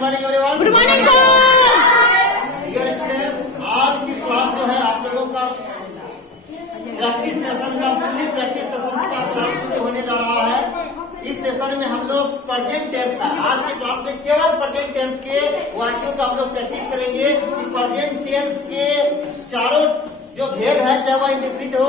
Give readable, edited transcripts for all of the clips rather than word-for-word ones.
Morning everyone. Good morning sir. Dear students, आज की class जो है आप लोगों का प्रैक्टिस सेशन का प्रैक्टिस सेशन का क्लास शुरू होने जा रहा है। इस सेशन में हम लोग प्रेजेंट टेंस का, आज की क्लास में केवल प्रेजेंट टेंस के वाक्यों का हम लोग प्रैक्टिस करेंगे कि प्रेजेंट टेंस के चारों जो भेद है, चाहे वह इंडेफिनिट हो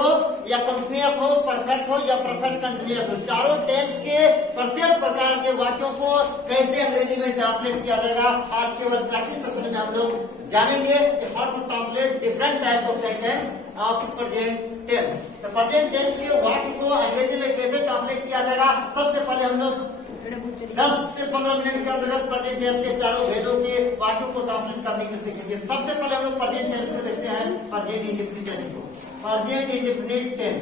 या कंटिन्यूअस हो, परफेक्ट हो या परफेक्ट कंटिन्यूअस हो, चारों टेंस के प्रत्येक प्रकार के वाक्यों को कैसे अंग्रेजी में ट्रांसलेट किया जाएगा। आज केवल प्रैक्टिस सेशन में हम लोग जानेंगे कि how to translate different types of sentence of present tense. तो प्रेजेंट टेंस के वाक्य को अंग्रेजी में कैसे ट्रांसलेट किया जाएगा, सबसे पहले हम लोग 10 से 15 मिनट के अंतर्गत प्रेजेंट टेंस के चारों भेदों के वाक्यों को ट्रांसलेट करने की सीखेंगे। सबसे पहले हम लोग प्रेजेंट टेंस को देखते हैं, प्रेजेंट इंडेफिनिट टेंस को। प्रेजेंट इंडेफिनिट टेंस,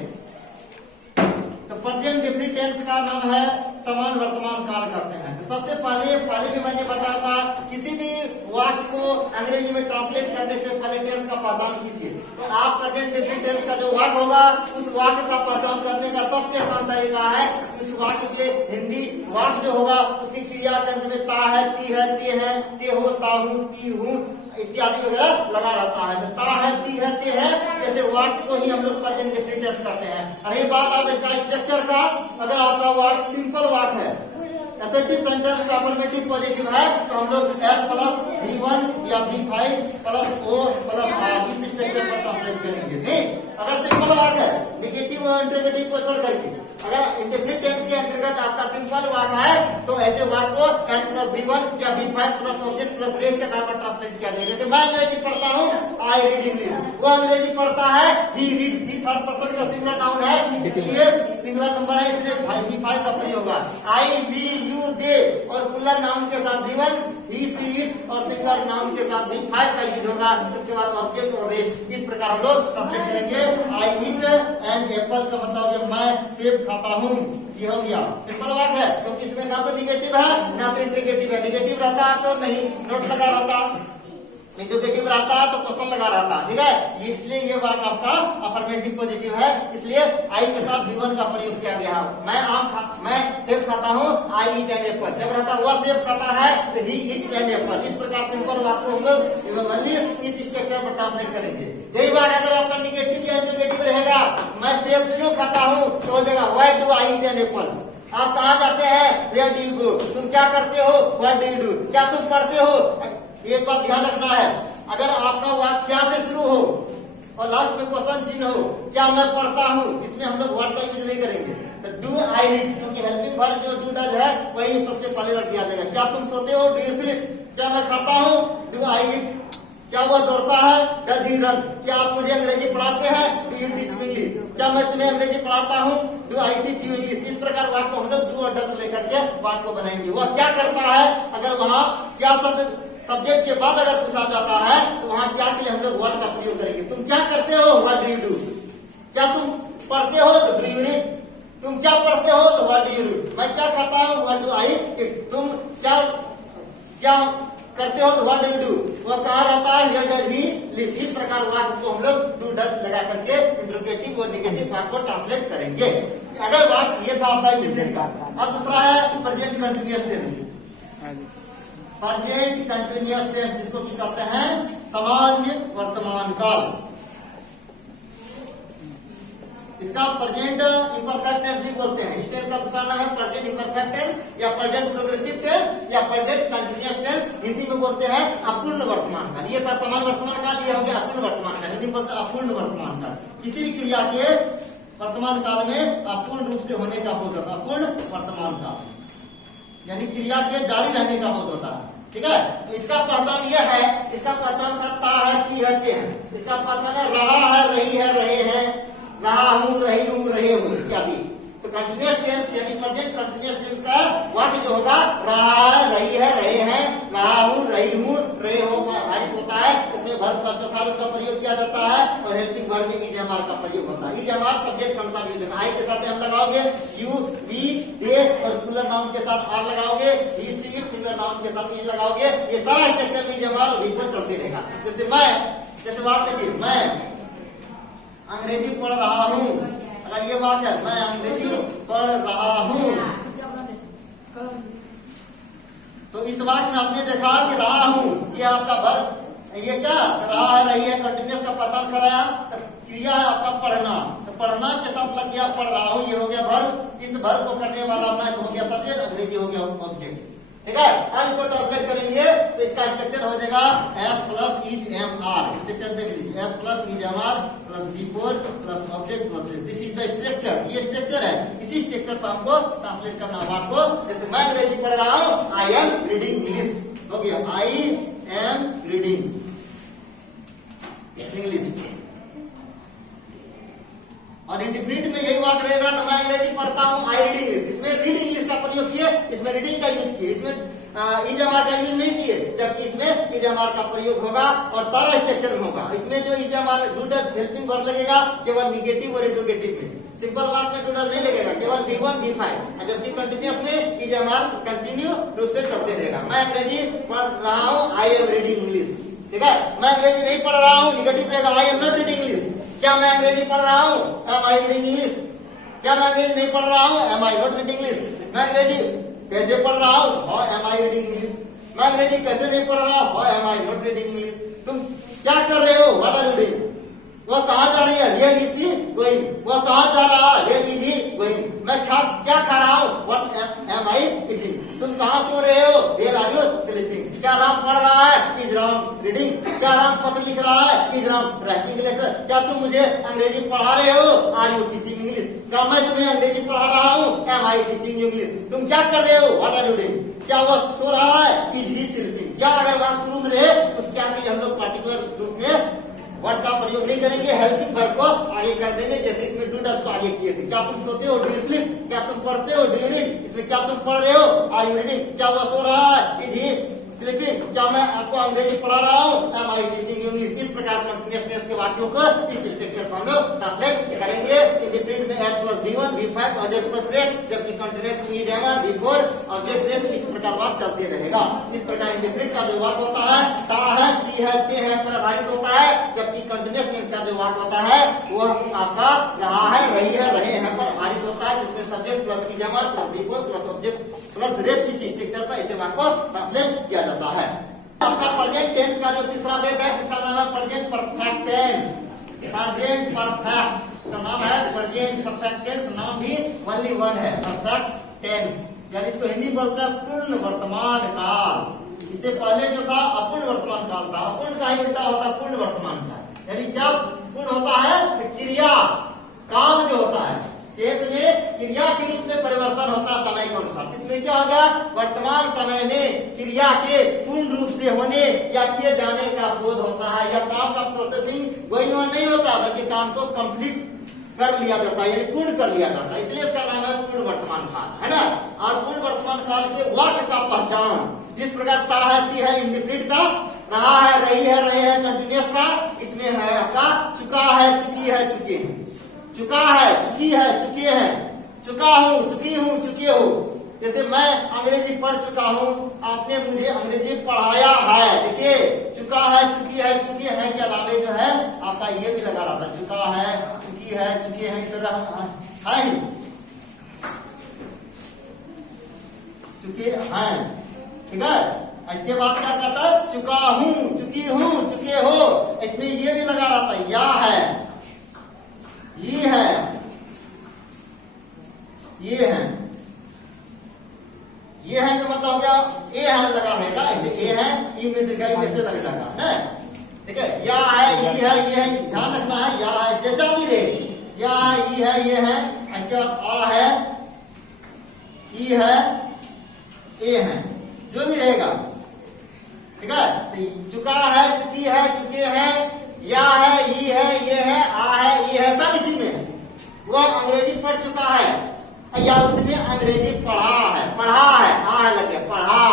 तो प्रेजेंट इंडेफिनिट टेंस का नाम है समान वर्तमान काल कहते हैं। तो सबसे पहले भी मैंने बताया था, किसी भी वाक्य को अंग्रेजी में ट्रांसलेट करने से पहले टेंस का पहचान कीजिए। तो आप प्रेजेंट इंडेफिनिट टेंस का जो वाक्य होगा, उस वाक्य का पहचान करने का सबसे आसान तरीका है, उस वाक्य के हिंदी वाक्य जो होगा उसकी क्रिया के अंत में ता है, ती है, ते है, ते हो, ता हूं, ती हूं इत्यादि वगैरह लगा रहता है। तो ता है, ती है, ते है जैसे वाक्य को ही हम लोग प्रेजेंट इंडेफिनिट टेंस कहते हैं। रही बात अब इसका स्ट्रक्चर का, अगर आपका वाक्य सिंपल वाक्य है, एसेटिव सेंटेंस का अफर्मेटिव पॉजिटिव है, तो हम लोग S प्लस V1 या V5 plus O plus R इस स्ट्रक्चर पर ट्रांसलेट करेंगे। नहीं, अगर सिंपल वाक्य है, नेगेटिव और इंटरोगेटिव को छोड़ करके, अगर इंडेफिनिट टेंस के अंतर्गत आपका सिंपल वाक्य है, तो ऐसे वाक्य को S प्लस V1 या V5 plus object plus race के आधार पर ट्रांसलेट किया जाए। जैसे मैं अंग्रेजी पढ़ता हूँ, आई रीड इंग्लिश, वो अंग्रेजी पढ़ता है, he reads, he third person का सिंगुलर नाउन है, इसलिए सिंगुलर नंबर है, इसलिए V5 का प्रयोग होगा। आई, वी, यू, दे और प्लूरल नाउन के साथ V1, ही, सी, इट और सिंगुलर नाउन के साथ V5 का यूज होगा। इसके बाद ऑब्जेक्ट और रेस्ट, इस प्रकार हम लोग ट्रांसलेट करेंगे। आई ईट एन एप्पल का मतलब हो गया मैं सेब खाता हूँ, ये हो गया सिंपल वाक्य है, क्योंकि इसमें ना तो निगेटिव है ना तो इंटरोगेटिव है। निगेटिव रहता है तो नहीं नोट लगा रहता, इंटरोगेटिव रहता है तो क्वेश्चन लगा रहता, ठीक है। इसलिए ये वाक्य आपका अफर्मेटिव पॉजिटिव है, इसलिए आई के साथ V1 का प्रयोग किया गया। मैं सेब खाता हूँ, आई ईट एन एप्पल, जब रहता वह सेब खाता है तो ही ईट्स एन एप्पल। इस प्रकार सिंपल वाक्य हम लोग इस स्ट्रक्चर पर ट्रांसलेट करेंगे। यही बात अगर आपका निगेटिव या इंटरोगेटिव रहेगा, मैं सेब क्यों खाता हूँ, तो हो जाएगा why do I eat an apple. आप कहाँ जाते हैं, वेयर डू यू गो, तुम क्या करते हो, व्हाट डू यू डू, क्या तुम पढ़ते हो। एक बात ध्यान रखना है, अगर आपका वाक्य क्या से शुरू हो और लास्ट में क्वेश्चन चिन्ह हो, क्या मैं पढ़ता हूँ, इसमें हम लोग व्हाट का यूज नहीं करेंगे। तो डू आई रीड, क्योंकि हेल्पिंग वर्ब जो डू डज है वही सबसे पहले रख दिया जाएगा। क्या तुम सोते हो, डू यू स्लीप, क्या मैं खाता हूँ, डू आई ईट, क्या वह दौड़ता है, डज ही रन, क्या आप मुझे अंग्रेजी पढ़ाते हैं, do you teach me English, क्या मैं तुम्हें अंग्रेजी पढ़ाता हूँ, do I teach you English. इस प्रकार वाक्य को हम लोग डू और डज लेकर के वाक्य को बनाएंगे। वह क्या करता है, अगर वहाँ क्या शब्द सब्जेक्ट के बाद अगर पूछा जाता है तो वहां क्या के लिए हम लोग व्हाट का प्रयोग करेंगे। तुम क्या करते हो, व्हाट डू यू डू, क्या तुम पढ़ते हो तो डू यू रीड, तुम क्या पढ़ते हो तो व्हाट डू यू रीड, मैं क्या खाता हूँ, व्हाट डू आई ईट, तुम क्या करते हो तो व्हाट डू यू डू, वह कहाँ रहता है, वेयर डज ही लिव। इस प्रकार वाक्य को हम लोग डू डज लगा करके इंटरोगेटिव और नेगेटिव वाक्य को ट्रांसलेट करेंगे। अगर वाक्य ये था आपका इंडेफिनिट का। अब दूसरा है present continuous tense. Present continuous tense जिसको की कहते हैं सामान्य वर्तमान काल, इसका प्रेजेंट इम्परफेक्ट टेंस भी बोलते हैं। इस टेंस का दूसरा नाम है प्रेजेंट इम्परफेक्ट टेंस या प्रेजेंट प्रोग्रेसिव टेंस या प्रेजेंट कंटिन्यूअस टेंस। हिंदी में बोलते हैं अपूर्ण वर्तमान काल। ये था सामान्य वर्तमान काल, ये हो गया अपूर्ण वर्तमान काल। हिंदी में बोलते हैं अपूर्ण वर्तमान काल। किसी भी क्रिया के वर्तमान काल में अपूर्ण रूप से होने का बोध होता है, अपूर्ण वर्तमान काल यानी क्रिया के जारी रहने का बोध होता है, ठीक है। तो इसका पहचान यह है, इसका पहचान था ता है, ती है, ते है। इसका पहचान है रहा है, रही है, रहे हैं, रहा हूँ, रही हूँ, रहे हूँ इत्यादि। तो कंटिन्यूअस टेंस यानी प्रेजेंट कंटिन्यूअस टेंस का वाक्य जो होगा रहा है, रही है, रहे हैं, रहा हूँ, रही हूँ, रहे हो आधारित होता है। इसमें वर्ब का चौथा रूप का प्रयोग किया जाता है और हेल्पिंग वर्ब में इज एमआर का प्रयोग होता है। इज एमआर सब्जेक्ट के अनुसार यूज होगा। आई के साथ हम लगाओगे यू, वी, दे और प्लूरल नाउन के साथ आर लगाओगे, ही, सी, इट, सिंगुलर नाउन के साथ इज लगाओगे। ये सारा स्ट्रक्चर में इज एमआर और रिपोर्ट चलते रहेगा। जैसे बात देखिए, मैं अंग्रेजी पढ़ रहा हूँ, अगर ये बात है मैं अंग्रेजी पढ़ रहा हूँ, तो इस वाक्य में आपने देखा कि रहा हूं, ये आपका वर्ब, ये क्या रहा है, रही है, कंटिन्यूअस का पहचान कराया। क्रिया है आपका पढ़ना, तो पढ़ना के साथ लग गया पढ़ रहा हूं, ये हो गया वर्ब। इस वर्ब को करने वाला मैं हो गया सब्जेक्ट, अंग्रेजी हो गया ऑब्जेक्ट। ठीक है, अब इसको ट्रांसलेट करेंगे तो इसका स्ट्रक्चर हो जाएगा S plus is am are. Structure देख लीजिए, S plus is am are plus V four plus object plus this is the structure. ये स्ट्रक्चर है, इसी स्ट्रक्चर पर हमको ट्रांसलेट करना होगा आपको। जैसे मैं अंग्रेजी पढ़ रहा हूँ, आई एम रीडिंग इंग्लिश, हो गया आई एम रीडिंग इंग्लिश। और इंडिफिनिट में यही वाक्य रहेगा, तो मैं अंग्रेजी पढ़ता हूँ, आई रीडिंग इंग्लिश। इसमें रीडिंग इंग्लिश का प्रयोग किए, इसमें रीडिंग का यूज किए, इसमें इज एम आर का यूज नहीं किए, जबकि इसमें इज एम आर का प्रयोग होगा और सारा स्ट्रक्चर में होगा। इसमें जो is am are do does helping verb लगेगा केवल निगेटिव और इंट्रोगेटिव में, सिंपल वाक्य में डू डज नहीं लगेगा, केवल V1 V5। जबकि कंटिन्यूअस में इज एम आर कंटिन्यू रूप से चलते रहेगा। मैं अंग्रेजी पढ़ रहा हूँ, आई एम रीडिंग इंग्लिश। ठीक है, मैं अंग्रेजी नहीं पढ़ रहा हूँ, निगेटिव रहेगा, I am not reading English. क्या मैं अंग्रेजी पढ़ रहा हूँ, एम आई रीडिंग इंग्लिश। क्या मैं अंग्रेजी नहीं पढ़ रहा हूँ, am I not reading English. मैं अंग्रेजी कैसे पढ़ रहा हूँ, how am I reading English. मैं अंग्रेजी कैसे नहीं पढ़ रहा हूँ, how am I not reading English. तुम क्या कर रहे हो, व्हाट आर यू डूइंग। वो कहाँ जा रही है, वेयर इज शी गोइंग। वो कहाँ जा रहा है, वेयर इज ही गोइंग। मैं क्या खा रहा हूँ, व्हाट एम आई ईटिंग। तुम कहाँ सो रहे हो, वेयर आर यू स्लीपिंग। क्या राम पढ़ रहा है, इज राम रीडिंग। क्या राम पत्र लिख रहा है, इज राम राइटिंग लेटर। क्या तुम मुझे अंग्रेजी पढ़ा रहे हो, आर यू टीचिंग इंग्लिश। क्या मैं तुम्हें अंग्रेजी पढ़ा रहा हूँ, एम आई टीचिंग इंग्लिश। तुम क्या कर रहे हो, व्हाट आर यू डूइंग। क्या वो सो रहा है, इज ही स्लीपिंग। क्या अगर वहां शुरू में रहे तो उसके आगे हम लोग पार्टिकुलर ग्रुप में वर्ड का प्रयोग नहीं करेंगे, हेल्पिंग वर्ब को आगे कर देंगे, जैसे इसमें डू डज को आगे किए थे। क्या तुम सोते हो, डू यू स्लीप। क्या तुम पढ़ते हो, डू यू रीड। इसमें क्या तुम पढ़ रहे हो, आर यू रीडिंग। क्या वो सो रहा है, इज ही स्लीपिंग। क्या मैं आपको अंग्रेजी पढ़ा रहा हूँ, एम आई टीचिंग इंग्लिश। इस प्रकार कंटिन्यूअस टेंस के वाक्यों को इस स्ट्रक्चर पर हम लोग ट्रांसलेट करेंगे। इंडिफिनिट में S plus V1 V5 object plus rest, जबकि कंटिन्यूअस में is am are V four object rest. इस प्रकार वाक्य चलते रहेगा। इस प्रकार इंडिफिनिट का जो वाक्य होता है, ता है, ती है, ते है पर आधारित होता है, जबकि कंटिन्यूअस टेंस का जो वाक्य होता है वो आपका रहा है, रही है, रहे हैं पर आधारित होता है, जिसमें subject plus is am are plus V four plus object plus rest. इस स्ट्रक्चर पर ऐसे वाक्य को ट्रांसलेट किया जाता है। आपका प्रेजेंट टेंस का जो तीसरा वेद है, जिसका नाम है present perfect tense. Present perfect इसका नाम है, प्रेजेंट परफेक्ट टेंस नाम भी ओनली वन है, परफेक्ट टेंस। यानी इसको हिंदी बोलते हैं पूर्ण वर्तमान काल। इससे पहले जो था अपूर्ण वर्तमान काल था, अपूर्ण का ही उल्टा होता है पूर्ण वर्तमान काल। यानी जब पूर्ण होता है तो क्रिया काम जो होता है, टेंस में क्रिया के रूप में परिवर्तन होता है समय के अनुसार। इसमें क्या होगा, वर्तमान समय में क्रिया के पूर्ण रूप से होने या किए जाने का बोध होता है, या काम का प्रोसेसिंग वही नहीं होता, बल्कि काम को कंप्लीट कर लिया जाता है, यानी पूर्ण कर लिया जाता है। इसलिए इसका नाम है पूर्ण वर्तमान काल, है ना। और पूर्ण वर्तमान काल के वाक्य का पहचान जिस प्रकार ता है, ती है इंडिफिनिट का, रहा है, रही है, रहे हैं कंटिन्यूअस का, इसमें है आपका चुका है, चुकी है, चुके हैं। चुका है, चुकी है, चुके हैं। चुका हूँ, चुकी हूँ, चुके हो। जैसे मैं अंग्रेजी पढ़ चुका हूँ, आपने मुझे अंग्रेजी पढ़ाया है। देखिए चुका है, चुकी है, चुके हैं के अलावे जो है आपका ये भी लगा रहा था, चुका है, चुकी है, चुके हैं, इस तरह है ही चुके हैं। ठीक है, इसके बाद क्या कहता है, चुका हूँ, चुकी हूँ, चुके हो। इसमें ये भी लगा रहा था, या है, ये है, ये है, ये है का मतलब हो गया ए है लगाने का, ऐसे ए है, ई में दिखाई वैसे लग जाएगा ना। ठीक है, या है, ये है, ध्यान रखना है, या है जैसा भी रहे, या है, ई है, ये है। इसके बाद आ है, ई है, ए है, जो भी रहेगा। ठीक है, तो चुका है, चुकी है, चुके हैं, या है, ई है, ये है, आ है, ई है, सब इसी में है। वह अंग्रेजी पढ़ चुका है या उसने अंग्रेजी पढ़ा है, पढ़ा है, आ है लग गया, पढ़ा।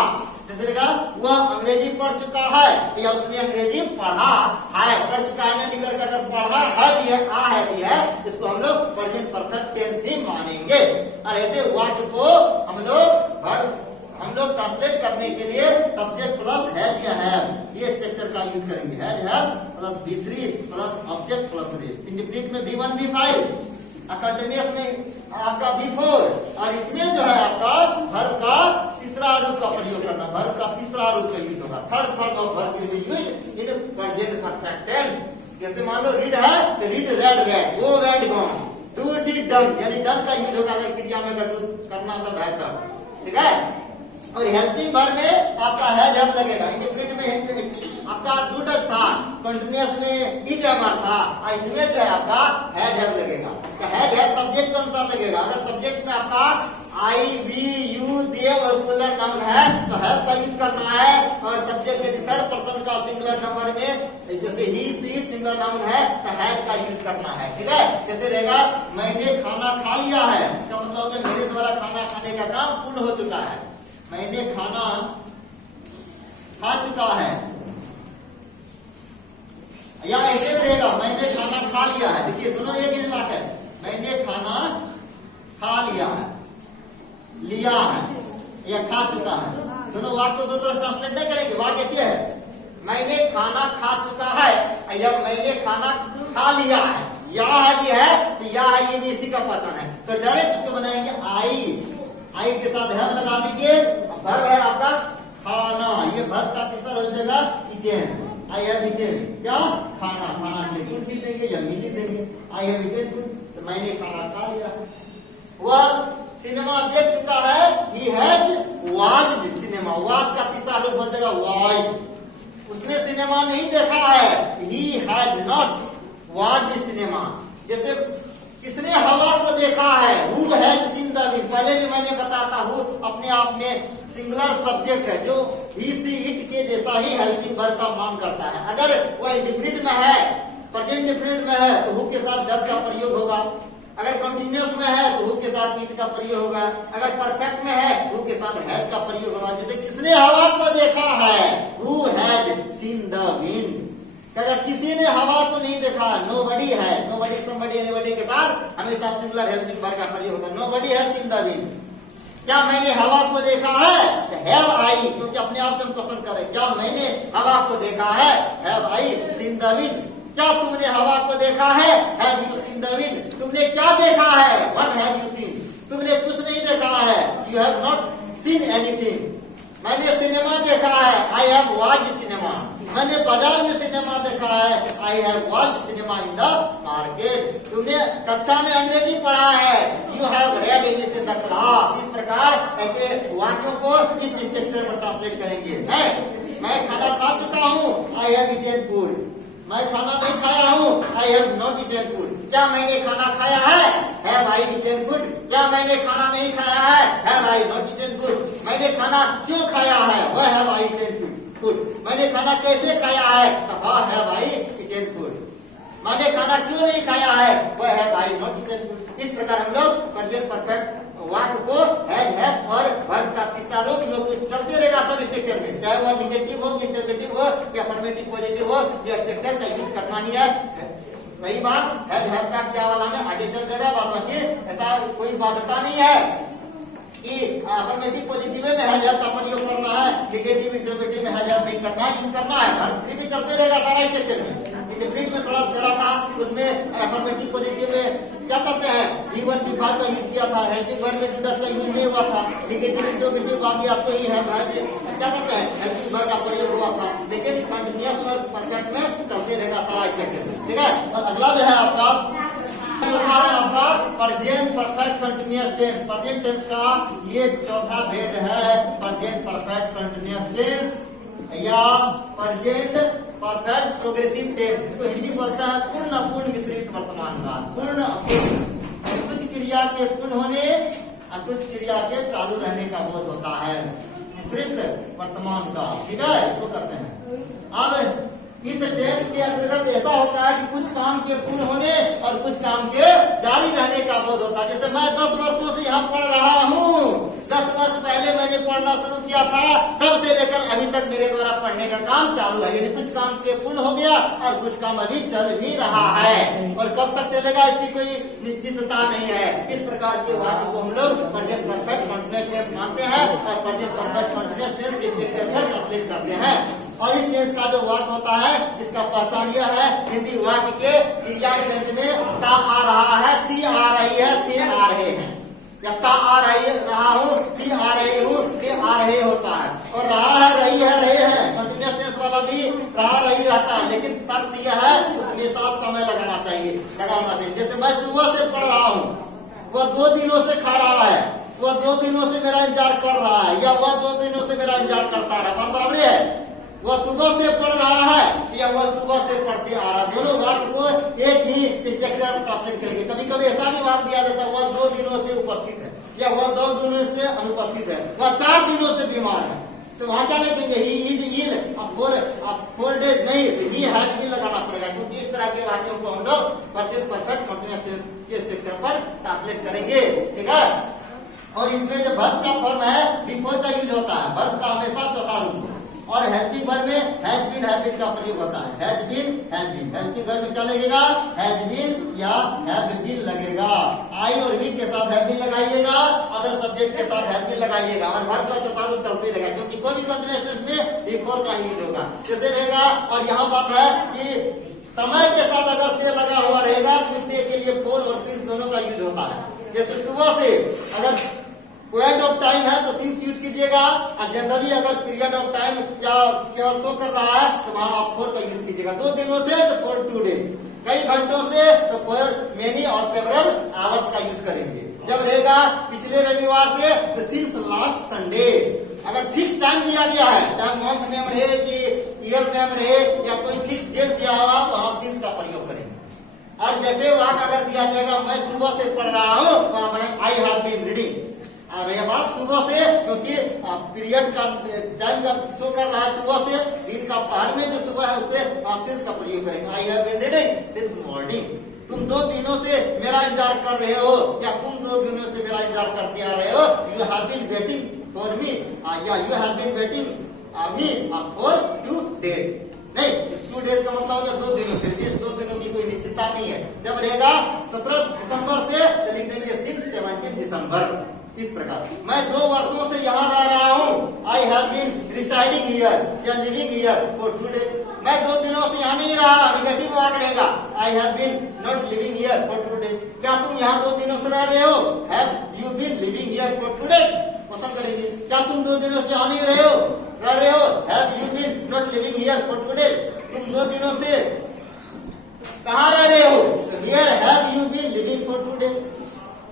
जैसे देखा, वह अंग्रेजी पढ़ चुका है या उसने अंग्रेजी पढ़ा है, पढ़ चुका है ना लिखकर, अगर पढ़ा है भी है, आ है भी है, इसको हम लोग प्रेजेंट परफेक्ट टेंस ही मानेंगे। और ऐसे वाक्य को हम लोग ट्रांसलेट करने के लिए सब्जेक्ट प्लस हैज या हैव ये स्ट्रक्चर का यूज करेंगे, has have plus V3 plus object plus rest. Indefinite में V1 V5, कंटिन्यूअस में आपका V4, और इसमें जो है आपका वर्ब का तीसरा रूप का प्रयोग करना, वर्ब का तीसरा रूप का यूज होगा। Third form of verb will be used in present perfect tense. जैसे मान लो रीड है तो read read read, go went gone, do did done, यानी डन का यूज होगा अगर क्रिया में अगर डू करना सब है तब, ठीक है। और हेल्पिंग वर्ब में आपका हैज हैव लगेगा। इंडिफिनिट में आपका डू डज था, कंटीन्यूअस में इज एमर था, इसमें जो है आपका हैज हैव लगेगा। तो हैज हैव सब्जेक्ट के अनुसार लगेगा। अगर सब्जेक्ट में आपका आई वी यू दे और प्लूरल नाउन है तो हैव का यूज करना है। और सब्जेक्ट के थर्ड पर्सन का सिंगुलर नंबर में जैसे ही सी सिंगुलर नाउन है तो हैज का यूज करना है, ठीक है। जैसे रहेगा मैंने खाना खा लिया है, इसका मतलब है मेरे द्वारा खाना खाने का काम पूर्ण हो चुका है। मैंने खाना खा चुका है, या ऐसे रहेगा मैंने खाना खा लिया है। देखिए दोनों एक ही बात है, मैंने खाना खा लिया है, लिया है या खा चुका है, दोनों वाक्य को दो तरह ट्रांसलेट नहीं करेंगे। वाक्य क्या है, मैंने खाना खा चुका है या मैंने खाना खा लिया है, या है भी है तो या है, ये भी इसी का पहचान है। तो डायरेक्ट इसको बनाएंगे आई के साथ हैव लगा दीजिए। वर्ब है आपका खाना, ये वर्ब का तीसरा हो जाएगा इटेन। आई हैव इटेन, क्या खाना, खाना के फूड भी देंगे या मीली देंगे। आई हैव इटेन फूड, तो मैंने खाना खा लिया है। वह सिनेमा देख चुका है, he has watched cinema, watch का तीसरा रूप हो जाएगा वॉच्ड। उसने सिनेमा नहीं देखा है, he has not watched cinema. जैसे किसने हवा को देखा है, who has seen the wind. पहले भी मैंने बताया था हु अपने आप में सिंगुलर सब्जेक्ट है जो ही सी इट के जैसा ही हेल्पिंग वर्ब का मांग करता है। अगर वह इंडिफिनिट में है, प्रेजेंट डिफिनिट में है तो हु के साथ डज का प्रयोग होगा। अगर कंटिन्यूअस में है तो हु के साथ इज का प्रयोग होगा। अगर परफेक्ट में है हु के साथ हैज का प्रयोग होगा। जैसे किसने हवा को देखा है, who has seen the wind. अगर किसी ने हवा को नहीं देखा, नोबडी है, नोबडी समबडी एनीबडी के साथ हमेशा सिंगुलर हेल्पिंग वर्ब का प्रयोग होगा। Nobody has seen the wind. क्या मैंने हवा को देखा है, तो हैव आई, क्योंकि अपने आप से हम क्वेश्चन कर रहे हैं। क्या मैंने हवा को देखा है, have I seen the wind. क्या तुमने हवा को देखा है, have you seen the wind. तुमने क्या देखा है, व्हाट हैव यू सीन। तुमने कुछ नहीं देखा है, you have not seen anything. मैंने सिनेमा देखा है, आई हैव वॉच्ड सिनेमा। मैंने बाजार में सिनेमा देखा है, I have watched cinema in the market. तुमने कक्षा में अंग्रेजी पढ़ा है, you have read English in the class. इस प्रकार ऐसे वाक्यों को इस स्ट्रक्चर में ट्रांसलेट करेंगे। मैं खाना खा चुका हूँ, आई हैव ईटेन फूड। मैं खाना नहीं खाया हूँ, I have not eaten food. क्या मैंने खाना खाया है, हैव आई ईटेन फूड। क्या मैंने खाना नहीं खाया है, have I not eaten food. मैंने खाना क्यों खाया है, वह हैव आई ईटेन फूड। मैंने खाना कैसे खाया है, तो वह हैव आई ईटेन फूड। मैंने खाना क्यों नहीं खाया है, वह have I not eaten food. इस प्रकार हम लोग प्रेजेंट परफेक्ट वाक्य को हैज हैव और वर्ब का तीसरा रूप योग चलते रहेगा सब स्ट्रक्चर में, चाहे वह निगेटिव हो, इंटरगेटिव हो या अफर्मेटिव पॉजिटिव हो, ये स्ट्रक्चर का यूज करना ही है। वही बात हैज हैव का क्या वाला में आगे चल जाएगा, बाद में ऐसा कोई बाध्यता नहीं है कि अफर्मेटिव पॉजिटिव में हैज हैव का प्रयोग करना है, निगेटिव इंटरगेटिव में हैज हैव नहीं करना है, यूज करना है। वर्ब फ्री भी चलते रहेगा सारा स्ट्रक्चर में। इंडिफिनिट में थोड़ा चला था, उसमें अफर्मेटिव पॉजिटिव में क्या करते हैं, V1 V5 का यूज किया था, हेल्पिंग वर्ब में डज का यूज नहीं हुआ था, निगेटिव इंटरगेटिव आ गया तो ही है क्या करते हैं, हेल्पिंग वर्ब का प्रयोग हुआ था। लेकिन कंटिन्यूअस और परफेक्ट में चलते रहेगा सारा स्ट्रक्चर, ठीक है। और अगला जो है आपका present perfect continuous tense. Present tense का ये चौथा भेद है, प्रेजेंट परफेक्ट कंटिन्यूअस टेंस या प्रेजेंट परफेक्ट प्रोग्रेसिव टेंस। इसको हिंदी बोलता है पूर्ण अपूर्ण मिश्रित वर्तमान काल। पूर्ण अपूर्ण, कुछ क्रिया के पूर्ण होने और कुछ क्रिया के चालू रहने का बोध होता है मिश्रित वर्तमान काल, ठीक है, इसको करते हैं। अब इस टेंस के अंतर्गत ऐसा होता है कि कुछ काम के पूर्ण होने और कुछ काम के जारी रहने का बोध होता है। जैसे मैं 10 वर्षों से यहाँ पढ़ रहा हूँ, 10 वर्ष पहले मैंने पढ़ना शुरू किया था, तब से लेकर अभी तक मेरे द्वारा पढ़ने का काम चालू है। यानी कुछ काम के पूर्ण हो गया और कुछ काम अभी चल भी रहा है, और कब तक चलेगा इसकी कोई निश्चितता नहीं है। इस प्रकार के वाक्य को हम लोग प्रेजेंट परफेक्ट कंटीन्यूअस टेंस मानते हैं और प्रेजेंट परफेक्ट कंटीन्यूअस टेंस के स्ट्रक्चर ट्रांसलेट करते हैं। और इस टेंस का जो वाक्य होता है इसका पहचान यह है, हिंदी वाक्य के क्रिया केंद्र में ता आ रहा है, ती आ रही है, ते आ रहे हैं। या ता आ रहा हूँ, ती आ रही हूँ, ते आ रहे होता है। और रहा है, रही है, रहे हैं, कंटिन्यूअस टेंस वाला भी रहा रही रहता है, लेकिन शर्त यह है उसमें साथ समय लगाना चाहिए। जैसे मैं सुबह से पढ़ रहा हूँ, वह 2 दिनों से खा रहा है, वह 2 दिनों से मेरा इंतजार कर रहा है, या वह 2 दिनों से मेरा इंतजार करता रहा, बात बराबर है। वह सुबह से पढ़ रहा है या वह सुबह से पढ़ते आ रहा है, दोनों वाक्य को एक ही स्ट्रक्चर में ट्रांसलेट करेंगे। कभी कभी ऐसा भी वाक्य दिया जाता है, वह 2 दिनों से उपस्थित है या वह 2 दिनों से अनुपस्थित है, वह 4 दिनों से बीमार है, तो वहां क्या लिखेंगे? ही इज इल, अब 4 डेज नहीं, ही हैज बीन लगाना पड़ेगा, क्योंकि इस तरह के वाक्यों को हम लोग प्रेजेंट परफेक्ट कंटीन्यूअस टेंस के स्ट्रक्चर पर ट्रांसलेट करेंगे, ठीक है। और इसमें जो वर्ब का फॉर्म है बिफोर का यूज होता है, वर्ब का हमेशा चौथा रूप, और हेल्पिंग वर्ब में हैज बीन का प्रयोग होता है। हैज बीन हेल्पिंग वर्ब में क्या लगेगा? हैज बीन या हैव बीन लगेगा। आई और वी के साथ हैव बीन लगाइएगा, अदर सब्जेक्ट के साथ हैज बीन लगाइएगा, और वर्ब का चौथा रूप चलते रहेगा, क्योंकि कोई भी कंटीन्यूअस टेंस में बिफोर का ही यूज होगा, जैसे रहेगा। और यहाँ बात है कि समय के साथ अगर से लगा हुआ रहेगा तो से के लिए फोर और सिंस दोनों का यूज होता है। जैसे सुबह से अगर पॉइंट ऑफ टाइम है तो सिंस यूज कीजिएगा, और जनरली अगर पीरियड ऑफ टाइम या केवल शो कर रहा है तो वहां आप फोर का यूज कीजिएगा। 2 दिनों से तो फॉर 2 डे, कई घंटों से तो फॉर मेनी और सेवरल आवर्स का यूज करेंगे। जब रहेगा पिछले रविवार से तो सिंस लास्ट संडे। अगर फिक्स टाइम दिया गया है, चाहे मंथ नेम रहे कि ईयर नेम रहे या कोई फिक्स डेट दिया हुआ, वहां सिंस का प्रयोग करेंगे। और जैसे वाक्य अगर दिया जाएगा मैं सुबह से पढ़ रहा हूँ, वहां बने आई हैव बीन रीडिंग। और यह बात सुबह से, क्योंकि पीरियड का टाइम का शो कर रहा है सुबह से, दिन का पहर में जो सुबह है उससे सिंस का प्रयोग करेंगे। I have been reading since morning. तुम 2 दिनों से मेरा इंतजार कर रहे हो, या तुम 2 दिनों से मेरा इंतजार करते आ रहे हो। You have been waiting for me, या you have been waiting me for 2 days. नहीं, 2 डेज का मतलब होगा 2 दिनों से, जिस 2 दिनों की कोई निश्चितता नहीं है। जब रहेगा 17 दिसंबर से तो लिख देंगे सिंस 17 दिसंबर। इस प्रकार मैं 2 वर्षों से यहाँ रह रहा हूँ, I have been residing here या लिविंग हियर फॉर 2 डेज। मैं 2 दिनों से यहाँ नहीं रहा, निगेटिव वाक्य रहेगा, I have been not living here for 2 days. क्या तुम यहाँ 2 दिनों से रह रहे हो? Have you been living here for 2 days? पसंद करेंगे। क्या तुम 2 दिनों से यहाँ नहीं रह रहे हो? Have you been not living here for 2 days? तुम 2 दिनों से कहाँ रह रहे हो? Here have you been living for 2 days?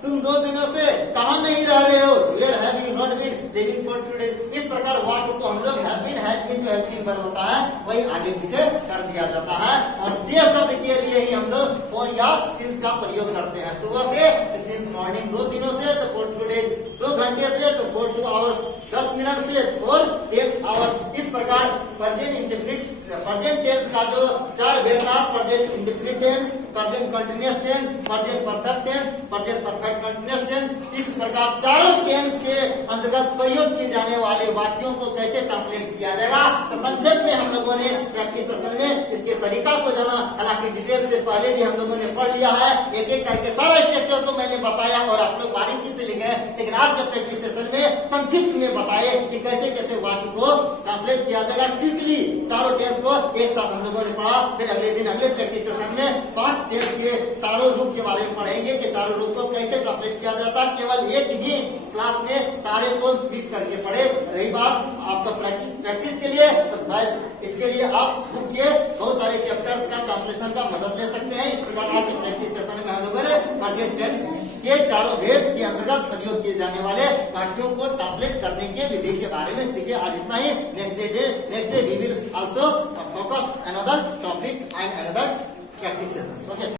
तुम 2 दिनों से कहाँ नहीं रह रहे हो? Where have you not been living for 2 days? इस प्रकार वाक्य को हम लोग have been, has been जो हेल्पिंग वर्ब होता है वही आगे पीछे कर दिया जाता है। और से शब्द के लिए ही हम लोग for या since का प्रयोग करते हैं। सुबह से since morning, 2 दिनों से तो for 2 days, 2 घंटे से तो for 2 hours, 10 मिनट से for 10 hours। इस प्रकार प्रेजेंट टेंस का जो 4 भेद था, present indefinite tense, present continuous tense, present perfect tense, present perfect continuous tense, इस प्रकार चारों टेंस के अंतर्गत प्रयोग किए जाने वाले वाक्यों को कैसे ट्रांसलेट किया जाएगा, तो संक्षेप में हम लोगों ने प्रैक्टिस सेशन में इसके तरीका को जाना। हालांकि डिटेल से पहले भी हम लोगों ने पढ़ लिया है, एक एक करके सारा स्ट्रक्चर को मैंने बताया और आप लोग बारीकी से लिखे, लेकिन आज के प्रैक्टिस सेशन में संक्षिप्त में बताए कि कैसे कैसे वाक्य को ट्रांसलेट किया जाएगा। क्विकली चारों टेंस को एक साथ हम लोगों ने पढ़ा। फिर अगले दिन अगले प्रैक्टिस सेशन में 5 टेंस के चारों रूप के बारे में पढ़ेंगे कि चारों रूप को कैसे ट्रांसलेट किया जाता है। केवल एक ही क्लास में सारे को मिक्स करके पढ़े। रही बात आपका प्रैक्टिस के लिए, तो इसके लिए आप बुक के बहुत सारे चैप्टर्स का ट्रांसलेशन का मदद ले सकते हैं। इस प्रकार आज के प्रैक्टिस सेशन में हम लोगों ने प्रेजेंट टेंस के चारों भेद के अंतर्गत प्रयोग किए जाने वाले वाक्यों को ट्रांसलेट करने के विधि के बारे में सीखे। आज इतना ही। Next day we will also focus another topic and another practice sessions. Okay.